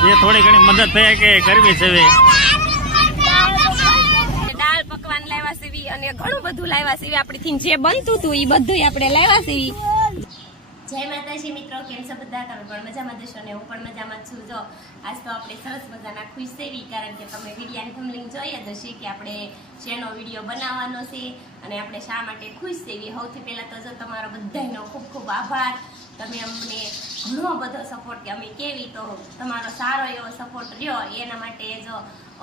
જે થોડી ઘણી મદદ થઈ કે કરવી છે. દાળ પકવાન લાવ્યા છે અને ઘણું બધું લાવ્યા છે. આપડે જે બનતું હતું એ બધું આપણે લાવ્યા છે. જય માતાજી મિત્રો, કેમ છો બધા? તમે પણ મજામાં જશો ને હું પણ મજામાં છું. જો આજ તો આપણે સરસ મજાના ખુશ સેવી, કારણ કે તમે વિડીયાની થંબનેલ જોઈ જ હશે કે આપણે શેનો વિડીયો બનાવવાનો છે અને આપણે શા માટે ખુશ સેવી. સૌથી પહેલા તો જો તમારો બધાનો ખૂબ ખૂબ આભાર. તમે અમને ઘણો બધો સપોર્ટ કે અમે કેવી, તો તમારો સારો એવો સપોર્ટ રહ્યો એના માટે જો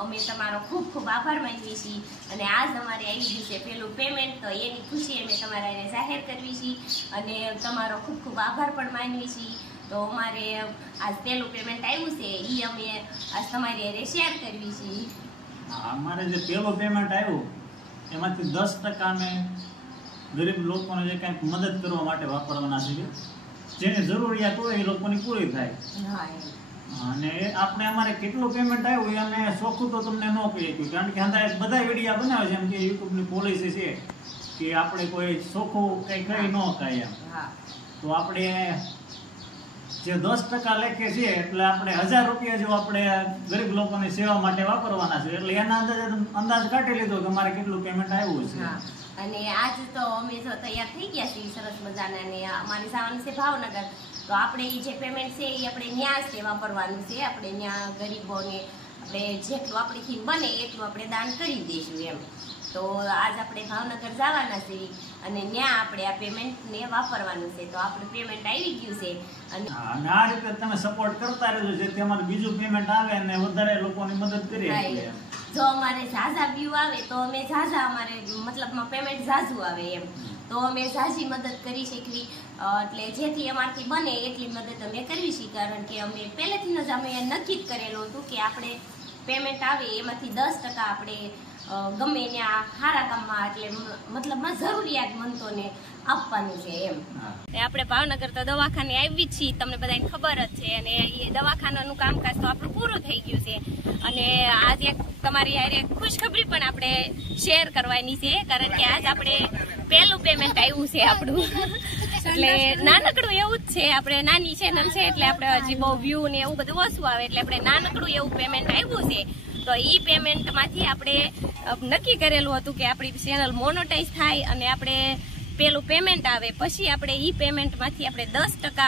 અમે તમારો ખૂબ ખૂબ આભાર માનીએ છીએ. અને આજ અમારે આવી ગયું છે પેલું પેમેન્ટ, તો એની ખુશી અમે તમારા એને જાહેર કરવી છીએ અને તમારો ખૂબ ખૂબ આભાર પણ માનવી છીએ. તો અમારે આજ પેલું પેમેન્ટ આવ્યું છે એ અમે આજ તમારી એને શેર કરવી છીએ. અમારે જે પેલું પેમેન્ટ આવ્યું એમાંથી 10% અમે ગરીબ લોકોને જે કંઈક મદદ કરવા માટે વાપરવાના છે, જેને જરૂરિયાત હોય એ લોકોની પૂરી થાય. અને આપણે અમારે કેટલું પેમેન્ટ આવ્યું એ અમે ચોખ્ખું તો તમને ન કહી શકીએ, કારણ કે અંદાજે બધા વિડીયો બનાવે છે. એમ કે યુટ્યુબની પોલિસી છે કે આપણે કોઈ ચોખ્ખું કંઈ કહી ન કાય એમ. તો આપણે જે 10% લેખે છે એટલે આપણે 1000 રૂપિયા જો આપણે ગરીબ લોકોની સેવા માટે વાપરવાના છે, એટલે એના અંદાજ કાઢી લીધો કે અમારે કેટલું પેમેન્ટ આવ્યું છે. અને આજ તો અમે જો તૈયાર થઈ ગયા છીએ સરસ મજાના, અને અમારી જવાનું છે ભાવનગર. તો આપણે એ જે પેમેન્ટ છે એ આપણે ન્યા જ વાપરવાનું છે. આપણે ત્યાં ગરીબોને આપણે જેટલું આપણીથી બને એટલું આપણે દાન કરી દઈશું એમ. તો આજ આપણે ભાવનગર જવાના છીએ અને ત્યાં આપણે આ પેમેન્ટને વાપરવાનું છે. તો આપણે પેમેન્ટ આવી ગયું છે અને આ રીતે તમે સપોર્ટ કરતા રહેજો, જેથી અમારે બીજું પેમેન્ટ આવે અને વધારે લોકોની મદદ કરીએ. જો અમારે ઝાઝા વ્યૂ આવે તો અમે ઝાઝા, અમારે મતલબમાં પેમેન્ટ ઝાઝું આવે એમ, તો અમે ઝાઝી મદદ કરી શકવી. એટલે જેથી અમારથી બને એટલી મદદ અમે કરવી છીએ, કારણ કે અમે પહેલેથી જ અમે નક્કી જ કરેલું હતું કે આપણે પેમેન્ટ આવે એમાંથી 10% આપણે ગમે ત્યાં સારા કામમાં, એટલે મતલબમાં જરૂરિયાતમંદોને આપવાનું છે એમ. આપણે ભાવનગર તો દવાખાને આવી જ છીએ, તમને બધાને ખબર જ છે. અને એ દવાખાનાનું કામકાજ તો આપણું પૂરું થઈ ગયું છે. અને આજે તમારી યારે ખુશખબરી પણ આપણે શેર કરવાની છે, કારણ કે આજ આપણે પહેલું પેમેન્ટ આવ્યું છે આપણું. એટલે નાનકડું એવું જ છે, આપણે નાની ચેનલ છે એટલે આપણે હજી બહુ વ્યૂ ને એવું બધું ઓછું આવે, એટલે આપણે નાનકડું એવું પેમેન્ટ આવ્યું છે. તો એ પેમેન્ટમાંથી આપણે નક્કી કરેલું હતું કે આપણી ચેનલ મોનોટાઈઝ થાય અને આપણે પેલું પેમેન્ટ આવે પછી આપણે એ પેમેન્ટમાંથી આપણે 10%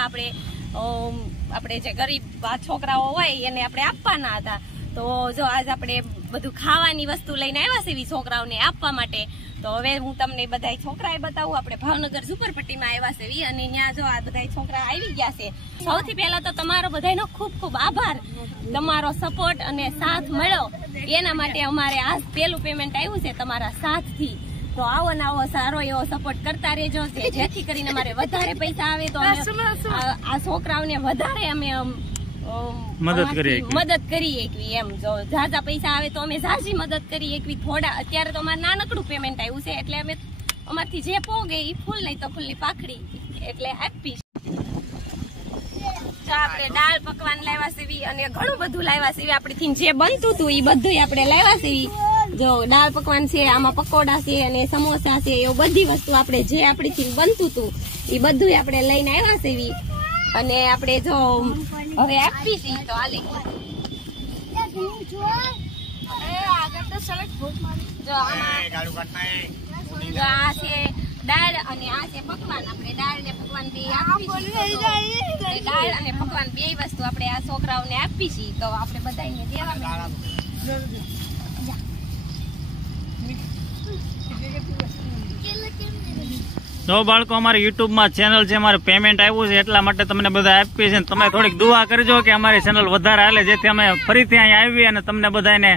આપણે જે ગરીબ છોકરાઓ હોય એને આપણે આપવાના હતા. તો જો આજ આપણે બધું ખાવાની વસ્તુ લઈને આવ્યા છે છોકરાઓને આપવા માટે. તો હવે હું તમને બધા છોકરાએ બતાવું. આપણે ભાવનગર ઝુંપડપટ્ટીમાં આવ્યા છે અને ત્યાં જો આ બધા છોકરા આવી ગયા છે. સૌથી પહેલા તો તમારો બધાનો ખૂબ ખૂબ આભાર. તમારો સપોર્ટ અને સાથ મળ્યો એના માટે અમારે આ પેલું પેમેન્ટ આવ્યું છે તમારા સાથથી. તો આવો ને આવો સારો એવો સપોર્ટ કરતા રહેજો, જેથી કરીને અમારે વધારે પૈસા આવે તો આ છોકરાઓને વધારે અમે મદદ કરી એકવી એમ. જો ઝાઝા પૈસા આવે તો અમે ઝાઝી મદદ કરી એકવી. થોડા અત્યારે તો અમારે નાનકડું પેમેન્ટ આવ્યું છે એટલે અમે અમારથી જે પોગે એ ફૂલ નહીં તો ફૂલની પાખડી એટલે આપી. આપણે દાળ પકવાન લાવ્યા છે અને ઘણું બધું લાવ્યા છે. આપણેથી જે બનતું હતું એ બધું આપણે લાવ્યા છે. જો દાળ પકવાન છે, આમાં પકોડા છે અને સમોસા છે, એવું બધી વસ્તુ આપણે જે આપણીથી બનતું હતું એ બધું આપણે લઈને આવ્યા છે. અને આપણે જો હવે આપી છે તો હાલે. જો આ છે દાળ અને આ છે પકવાન. આપણે દાળ ને પકવાન બે આપી છે. દાળ અને પકવાન બે વસ્તુ આપણે આ છોકરાઓને આપી છે. તો આપણે બધાને દેવા. તો બાળકો, અમારી યુટ્યુબમાં ચેનલ છે, અમારે પેમેન્ટ આવ્યું છે એટલા માટે તમને બધા આપીએ છીએ. તમે થોડીક દુઆ કરજો કે અમારી ચેનલ વધારે હાલે, જેથી અમે ફરીથી અહીંયા આવીએ અને તમને બધાને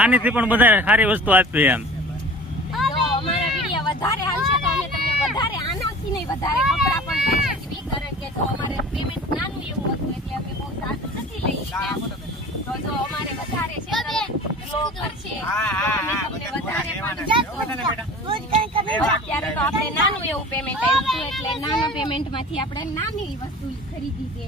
આનીથી પણ વધારે સારી વસ્તુ આપીએ એમ. અમારા વિડીયો વધારે હાલશે તો અમે તમને વધારે આનાથી નહીં વધારે કપડા પણ લઈ શકીએ, કારણ કે જો અમારે પેમેન્ટ નાનું એવું હતું એટલે અમે બહુ સારું નથી લઈ શક્યા. તો જો અમારે વધારે છે અત્યારે તો આપણે નાનું એવું પેમેન્ટ આવ્યું હતું, એટલે નાના પેમેન્ટ માંથી આપણે નાની વસ્તુ ખરીદી છે.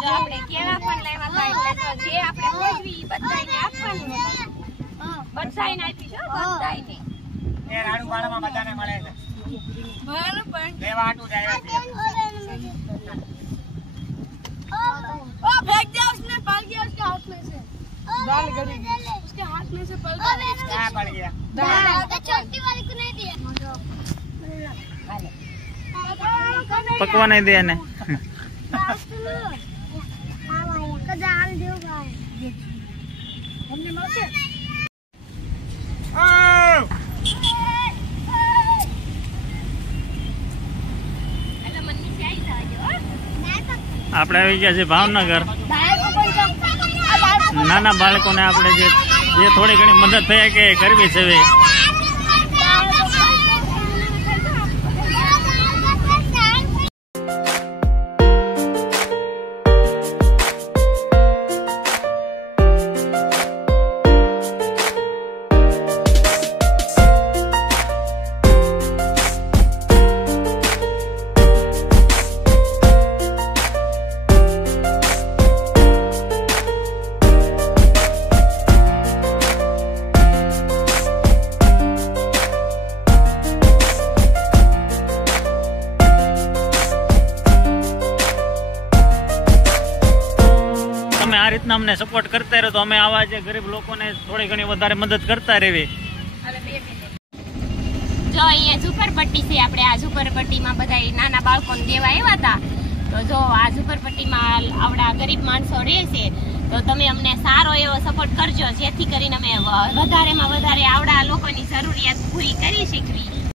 જો આપણે કેળા પણ લાવ્યા હતા, એટલે જે આપણે ખોજવી બધાને આપવાનું, બધાને આપીશું બધાને. એ રાડુ વાળામાં બધાને મળે છે લેવા આટું જાય છે ओ फेंक दिया उसने पल गया उसके हाथ में से दाल गड़ी उसके हाथ में से पल गया क्या पड़ गया तो छोटी वाली को नहीं दिया પકવા નહીં દે એને हमने मासे આપણે આવી ગયા છે ભાવનગર. નાના બાળકોને આપણે જે થોડી ઘણી મદદ થઈ કે કરવી છે હવે. આ રીતના અમને સપોર્ટ કરતા રહો તો અમે આવા જે ગરીબ લોકોને થોડી ઘણી વધારે મદદ કરતા રહેવી. જો અહીંયા ઝુંપડપટ્ટી છે, આપણે આ ઝુંપડપટ્ટીમાં બધા નાના બાળકોને દેવા આવ્યા હતા. તો જો આ ઝુંપડપટ્ટીમાં આવડા ગરીબ માણસો રહે છે, તો તમે અમને સારો એવો સપોર્ટ કરજો જેથી કરીને અમે વધારેમાં વધારે આવડા લોકોની જરૂરિયાત પૂરી કરી શકીએ.